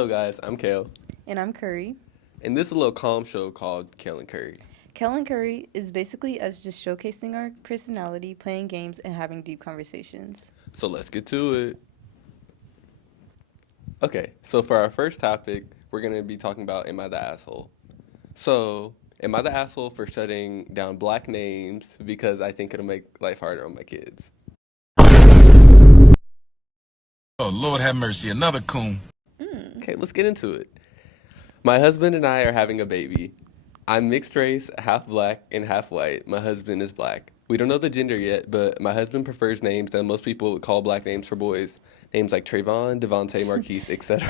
Hello, guys. I'm Kale, And I'm Curry. and this is a little calm show called Kale and Kurry. Kale and Curry is basically us just showcasing our personality, playing games, and having deep conversations. So let's get to it. Okay, so for our first topic, we're going to be talking about Am I the Asshole? So, am I the asshole for shutting down black names because I think it'll make life harder on my kids? Oh, Lord have mercy, another coon. Okay, let's get into it. My husband and I are having a baby. I'm mixed race, half black and half white. My husband is black. We don't know the gender yet, but my husband prefers names that most people would call black names for boys. Names like Trayvon, Devontae, Marquise, etc.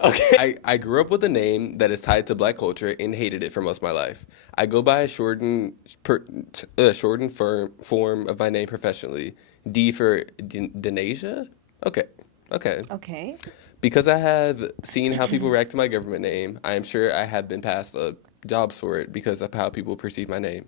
Okay, I grew up with a name that is tied to black culture and hated it for most of my life. I go by a shortened form of my name professionally. D for Denasia? Okay. Okay. Because I have seen how people react to my government name, I am sure I have been passed jobs for it because of how people perceive my name.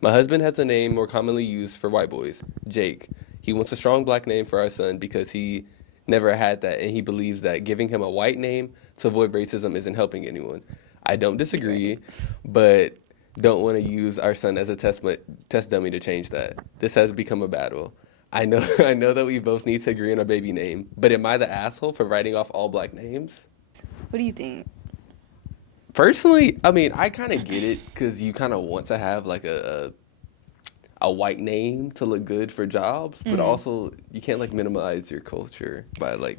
My husband has a name more commonly used for white boys, Jake. He wants a strong black name for our son because he never had that, and he believes that giving him a white name to avoid racism isn't helping anyone. I don't disagree, but don't want to use our son as a test dummy to change that. This has become a battle. I know I know that we both need to agree on a baby name, but am I the asshole for writing off all black names? What do you think? Personally, I mean, I kind of get it because you kind of want to have like a white name to look good for jobs, but also you can't like minimize your culture by like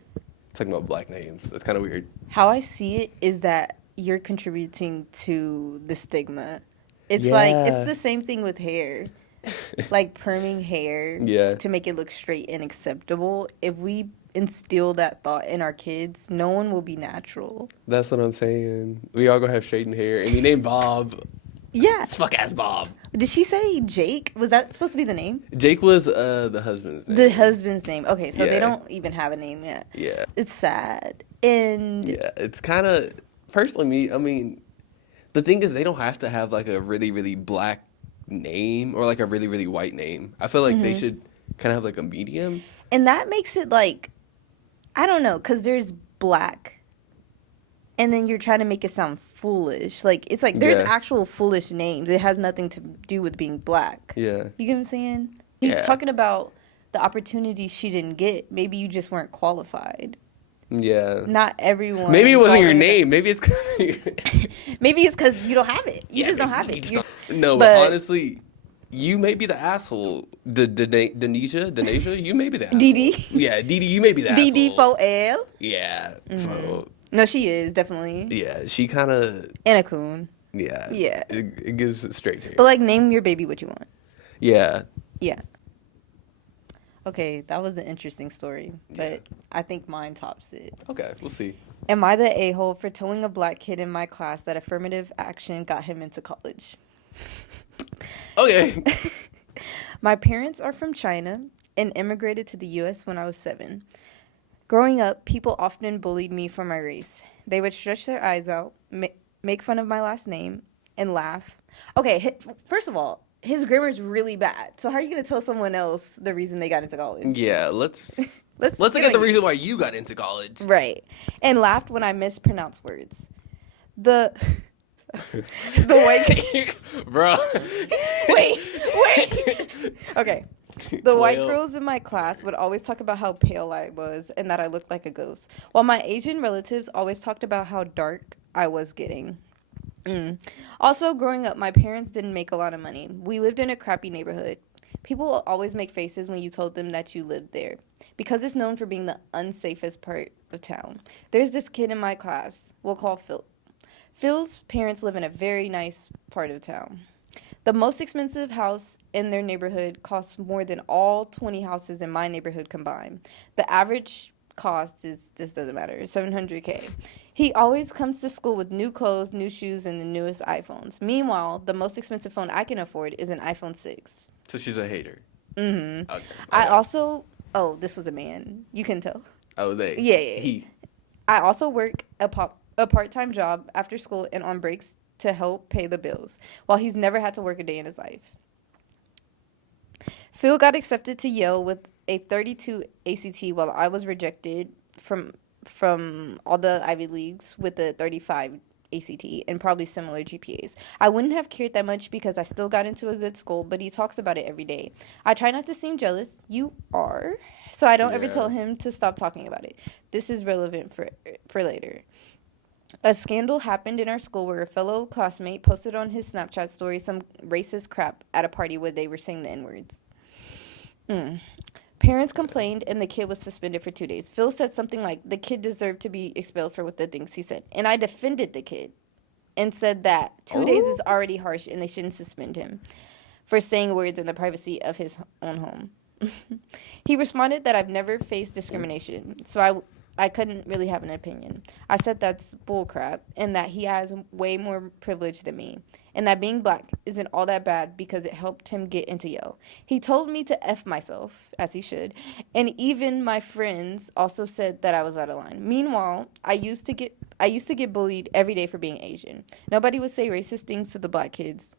talking about black names. That's kind of weird. How I see it is that you're contributing to the stigma. It's Yeah. it's the same thing with hair. Like perming hair Yeah. to make it look straight and acceptable. If we instill that thought in our kids, no one will be natural. That's what I'm saying. We all gonna have straightened hair, and you name Bob. Yeah. It's fuck ass Bob. Did she say Jake? Was that supposed to be the name? Jake was the husband's name. The husband's name. Okay, so Yeah. they don't even have a name yet. Yeah. It's sad. And Yeah, it's kind of personally me. I mean, the thing is, they don't have to have like a really, really black name or like a really, really white name. I feel like they should kind of have like a medium. and that makes it like, I don't know, because there's black. And then you're trying to make it sound foolish. Like, it's like there's Yeah. actual foolish names. It has nothing to do with being black. Yeah, You get what I'm saying? He's Yeah. talking about the opportunities she didn't get. Maybe you just weren't qualified. yeah. Not everyone. Maybe it wasn't your falls into- name. Maybe it's Maybe it's because you don't have it. You just don't have it. no, but honestly, you may be the asshole. Denasia, you may be the asshole. Dee. Yeah, Dee, you may be the asshole. DD4L. Yeah. So No, she is, definitely. yeah, she kind of And a coon. yeah. Yeah. It gives it straight hair. But, like, name your baby what you want. Yeah. Yeah. Okay, that was an interesting story, but Yeah. I think mine tops it. Okay, we'll see. Am I the a-hole for telling a black kid in my class that affirmative action got him into college? Okay. My parents are from China and immigrated to the U.S. when I was 7. Growing up, people often bullied me for my race. They would stretch their eyes out, make fun of my last name, and laugh. Okay, first of all, his grammar is really bad. So how are you going to tell someone else the reason they got into college? Yeah, let's Let's look get at the on you. reason why you got into college. Right. And laughed when I mispronounced words. The white Bro. Wait. Okay. The white Well. girls in my class would always talk about how pale I was and that I looked like a ghost, while my Asian relatives always talked about how dark I was getting. Also, growing up, my parents didn't make a lot of money. We lived in a crappy neighborhood. People will always make faces when you told them that you lived there because it's known for being the unsafest part of town. There's this kid in my class we'll call Phil. Phil's parents live in a very nice part of town. The most expensive house in their neighborhood costs more than all 20 houses in my neighborhood combined. The average cost is, this doesn't matter, $700K. He always comes to school with new clothes, new shoes, and the newest iPhones. Meanwhile, the most expensive phone I can afford is an iPhone 6. So she's a hater. Mm-hmm. Okay. I also, this was a man. You can tell. Oh, they. Yeah. He. I also work a part-time job after school and on breaks to help pay the bills, while he's never had to work a day in his life. Phil got accepted to Yale with a 32 ACT while I was rejected from from all the Ivy Leagues with the 35 ACT and probably similar GPAs. I wouldn't have cared that much because I still got into a good school, but he talks about it every day. I try not to seem jealous. You are. So I don't ever tell him to stop talking about it. This is relevant for later. A scandal happened in our school where a fellow classmate posted on his Snapchat story some racist crap at a party where they were saying the N-words. Parents complained, and the kid was suspended for 2 days. Phil said something like, the kid deserved to be expelled for what the things he said. And I defended the kid and said that 2 days is already harsh, and they shouldn't suspend him for saying words in the privacy of his own home. He responded that I've never faced discrimination, so I couldn't really have an opinion. I said that's bullcrap, and that he has way more privilege than me, and that being black isn't all that bad because it helped him get into Yale. He told me to F myself, as he should, and even my friends also said that I was out of line. Meanwhile, I used to get bullied every day for being Asian. Nobody would say racist things to the black kids.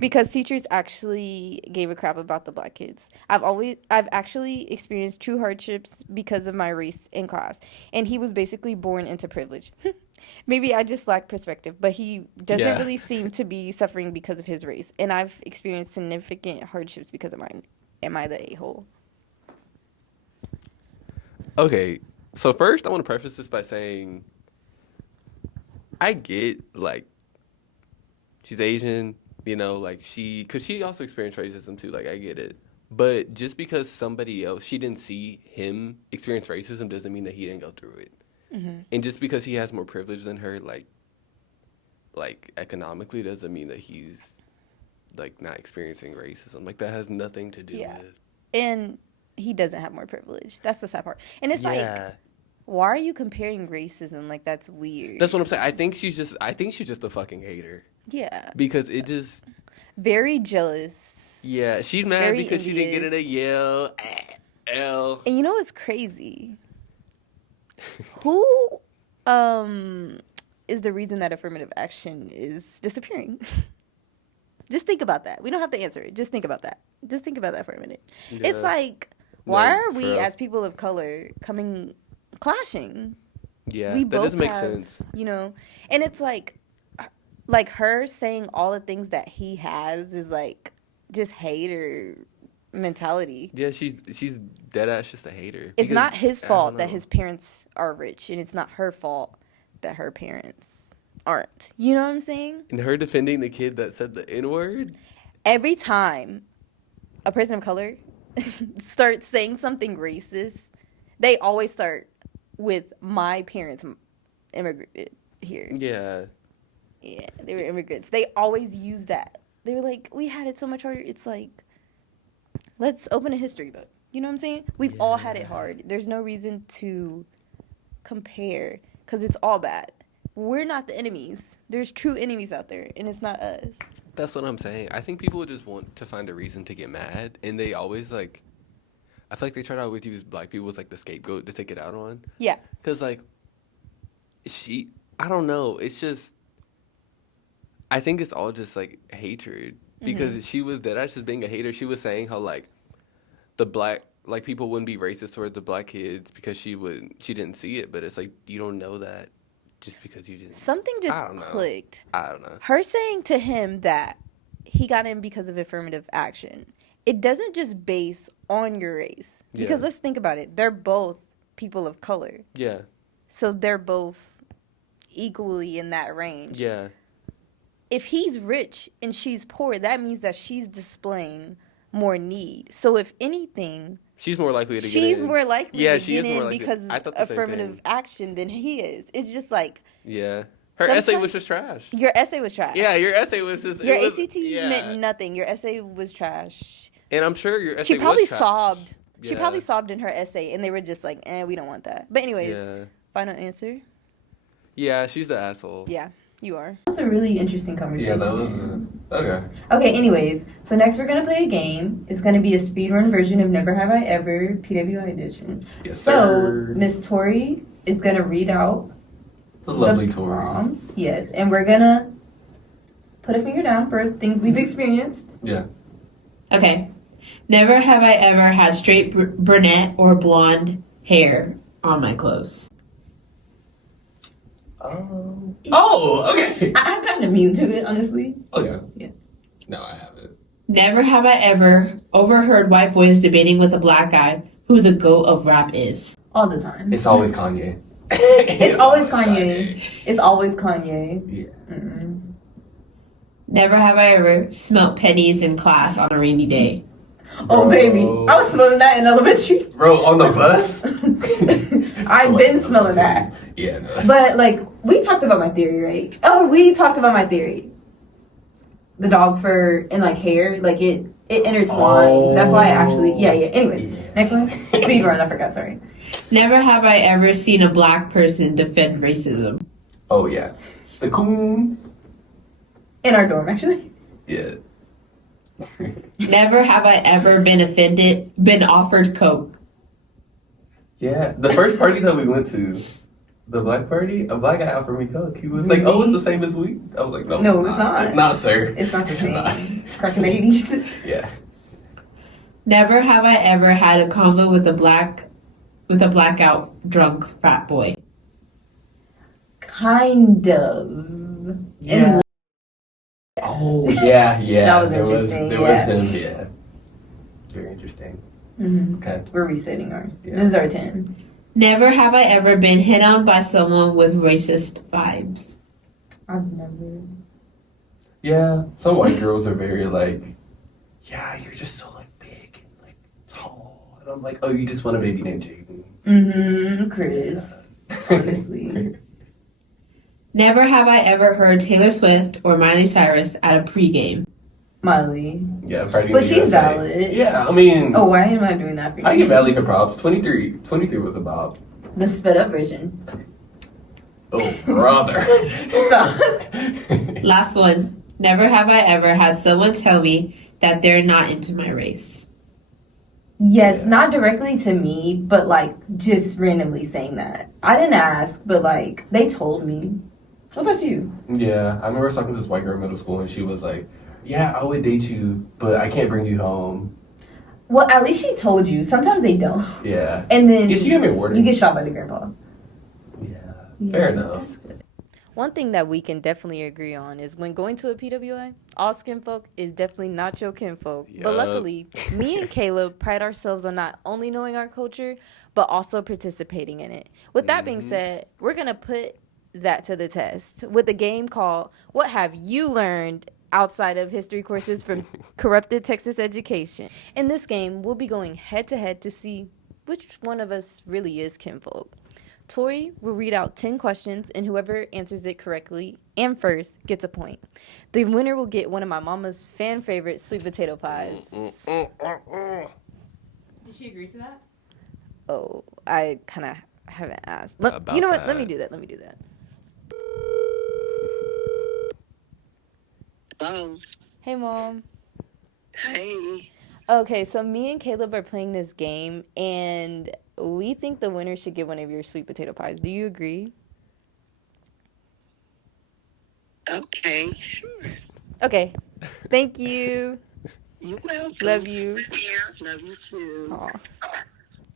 Because teachers actually gave a crap about the black kids. I've actually experienced true hardships because of my race in class, and he was basically born into privilege. Maybe I just lack perspective, but he doesn't really seem to be suffering because of his race, and I've experienced significant hardships because of mine. Am I the a-hole? Okay, so first I want to preface this by saying I get, like, she's Asian, you know, like, because she also experienced racism too, like, I get it. But just because somebody else, she didn't see him experience racism doesn't mean that he didn't go through it. Mm-hmm. And just because he has more privilege than her, like economically, doesn't mean that he's, like, not experiencing racism. Like, that has nothing to do with. And he doesn't have more privilege. That's the sad part. And it's like, why are you comparing racism? Like, that's weird. That's what I'm saying. I think she's just a fucking hater. Yeah. Because it just... Very jealous. Yeah, she's mad Very because envious. she didn't get into Yale. L. And you know what's crazy? Who is the reason that affirmative action is disappearing? Just think about that. We don't have to answer it. Just think about that. Just think about that for a minute. Yeah. It's like, why are we as people of color clashing? Yeah, we that both doesn't make have, sense. You know, and it's like her saying all the things that he has is like just hater mentality. Yeah, she's dead ass just a hater. It's not his fault that his parents are rich, and it's not her fault that her parents aren't. You know what I'm saying? And her defending the kid that said the N-word? Every time a person of color starts saying something racist, they always start with my parents immigrated here. Yeah. Yeah, they were immigrants. They always use that. They were like, we had it so much harder. It's like, let's open a history book. You know what I'm saying? We've all had it hard. There's no reason to compare because it's all bad. We're not the enemies. There's true enemies out there, and it's not us. That's what I'm saying. I think people just want to find a reason to get mad, and they always, like, I feel like they try to always use black people as, like, the scapegoat to take it out on. Yeah. Because, like, I don't know. It's just, I think it's all just, like, hatred. Because she was dead ass just being a hater. She was saying how, like, the black, like, people wouldn't be racist towards the black kids because she didn't see it. But it's like, you don't know that just because you didn't. Something just clicked. I don't know. Her saying to him that he got in because of affirmative action, it doesn't just base on your race. Because let's think about it. They're both people of color. Yeah. So they're both equally in that range. Yeah. If he's rich and she's poor, that means that she's displaying more need. So if anything, she's more likely to get in. She's more likely to get in because of affirmative action than he is. It's just like... Yeah. Her essay was just trash. Your essay was trash. Yeah, your essay was just... Your ACT meant nothing. Your essay was trash. And I'm sure your essay was trash. She probably sobbed. Yeah. She probably sobbed in her essay, and they were just like, we don't want that. But anyways, final answer? Yeah, she's the asshole. Yeah. You are. That was a really interesting conversation. Yeah, that was okay. Okay, anyways, so next we're going to play a game. It's going to be a speedrun version of Never Have I Ever, PWI edition. Yes, so, sir. Miss Tori is going to read out the lovely Tori. Prompts. Yes, and we're going to put a finger down for things we've experienced. Yeah. Okay. Never have I ever had straight brunette or blonde hair. on my clothes. Oh, okay. I'm kind of immune to it, honestly. Okay. Yeah. No, I haven't. Never have I ever overheard white boys debating with a black guy who the GOAT of rap is. All the time. It's always Kanye. It's always Kanye. It's always Kanye. Yeah. Mm-mm. Never have I ever smelt pennies in class on a rainy day. Oh, baby. I was smelling that in elementary. Bro, on the bus? I've been smelling that. Yeah, no. But, like, we talked about my theory, right? Oh, we talked about my theory. The dog fur and, like, hair, like, it intertwines. That's why I actually, yeah. Anyways, next one. Speed run, I forgot, sorry. Never have I ever seen a black person defend racism. Oh, yeah. The coons. In our dorm, actually. Yeah. Never have I ever been offered Coke. Yeah. The first party that we went to, the black party, a black guy offered me Coke. He was like, oh, it's the same as weed. I was like, no, it's not. It's not, sir. It's not the It's same. not. Cracking ladies. Yeah. Never have I ever had a convo with a blackout drunk frat boy. Kind of. Yeah. Oh, yeah. That was interesting, There was him, yeah. Very interesting. Mm-hmm. Okay. We're resetting ours. Yeah. This is our 10. Never have I ever been hit on by someone with racist vibes. I've never. Yeah. Some white girls are very like, yeah, you're just so like big and like tall. And I'm like, oh, you just want a baby named Jaden. Mm-hmm. Chris. Honestly. Never have I ever heard Taylor Swift or Miley Cyrus at a pregame. Miley. Yeah, Cardi But B she's USA. valid. Yeah, I mean. Oh, why am I doing that for you? I give Valley her props. 23 was a bop. The sped up version. Oh, brother. Last one. Never have I ever had someone tell me that they're not into my race. Yes, Yeah. not directly to me, but like just randomly saying that. I didn't ask, but like they told me. What about you? Yeah, I remember talking to this white girl in middle school, and she was like, yeah, I would date you, but I can't bring you home. Well, at least she told you. Sometimes they don't. Yeah. And then Yeah, she gave me a warning. you get shot by the grandpa. Yeah, fair enough. That's good. One thing that we can definitely agree on is when going to a PWI, all skinfolk is definitely not your kinfolk. But Yup. luckily, me and Caleb pride ourselves on not only knowing our culture, but also participating in it. With that being said, we're going to put that to the test with a game called What Have You Learned Outside of History Courses from Corrupted Texas Education? In this game, we'll be going head to head to see which one of us really is kinfolk. Tori will read out 10 questions, and whoever answers it correctly and first gets a point. The winner will get one of my mama's fan favorite sweet potato pies. Did she agree to that? Oh, I kind of haven't asked. You About know what? Let me that. do that. Let me do that. Hello. Hey, Mom. Hey. Okay, so me and Caleb are playing this game, and we think the winner should get one of your sweet potato pies. Do you agree? Okay. Sure. Okay. Thank you. You're welcome. Love you. Love you too. Aw.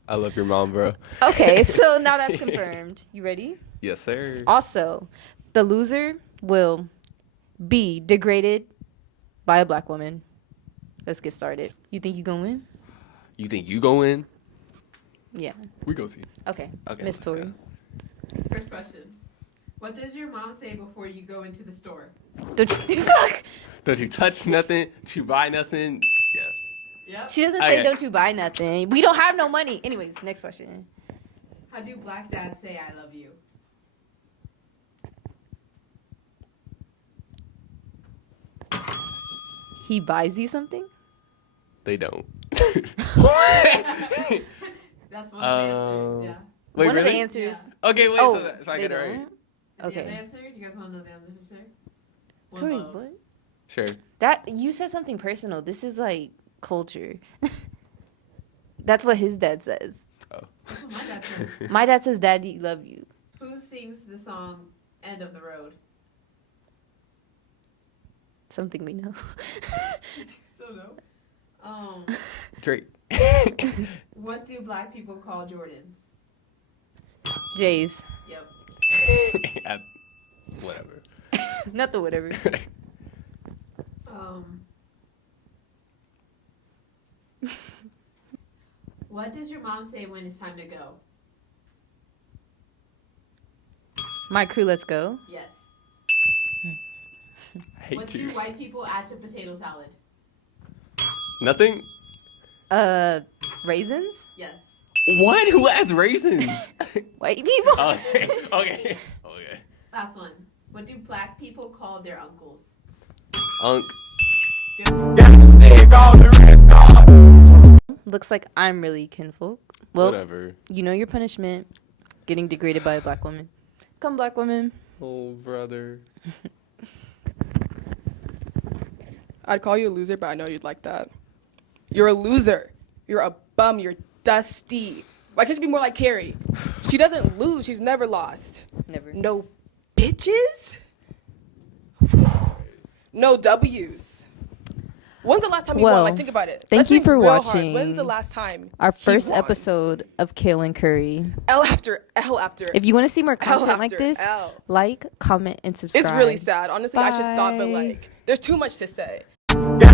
I love your mom, bro. Okay, so now that's confirmed. You ready? Yes, sir. Also, the loser will be degraded by a black woman. Let's get started. You think you gonna win? You think you go in? Yeah. We go see. Okay. Okay, Miss let's Tori. go. First question. What does your mom say before you go into the store? Don't you, fuck! Don't you touch nothing? Don't you buy nothing? Yeah. Yep. She doesn't say Okay. don't you buy nothing. We don't have no money. Anyways, next question. How do black dads say I love you? He buys you something? They don't. That's one of the answers, yeah. Wait, One really? of the answers. Okay, wait. Oh, so I they get it right. don't? The Okay. other answer? You guys want to know the other answer? One Tori, love. what? Sure. That you said something personal. This is like culture. That's what his dad says. That's what my dad says. My dad says, "Daddy, love you." Who sings the song End of the Road? Something we know. So no. Drake. What do black people call Jordans? J's. Yep. Whatever. Not the whatever. What does your mom say when it's time to go? My crew, let's go. Yes. I hate What you. do white people add to potato salad? Nothing. Raisins? Yes. What? Who adds raisins? White people? Okay. Last one. What do black people call their uncles? Unk. Looks like I'm really kinfolk. Well, Whatever. you know your punishment. Getting degraded by a black woman. Come, black woman. Oh, brother. I'd call you a loser, but I know you'd like that. You're a loser. You're a bum. You're dusty. Why can't you be more like Carrie? She doesn't lose. She's never lost. Never. No bitches. No W's. When's the last time you won? Well, Like, think about it. thank Let's you think for real hard. watching When's the last time Our he first won? episode of Kale and Kurry. L after L after. If you want to see more L content like after this, L. like, comment, and subscribe. It's really sad. Honestly, I should stop, but Bye. like, there's too much to say. Yeah,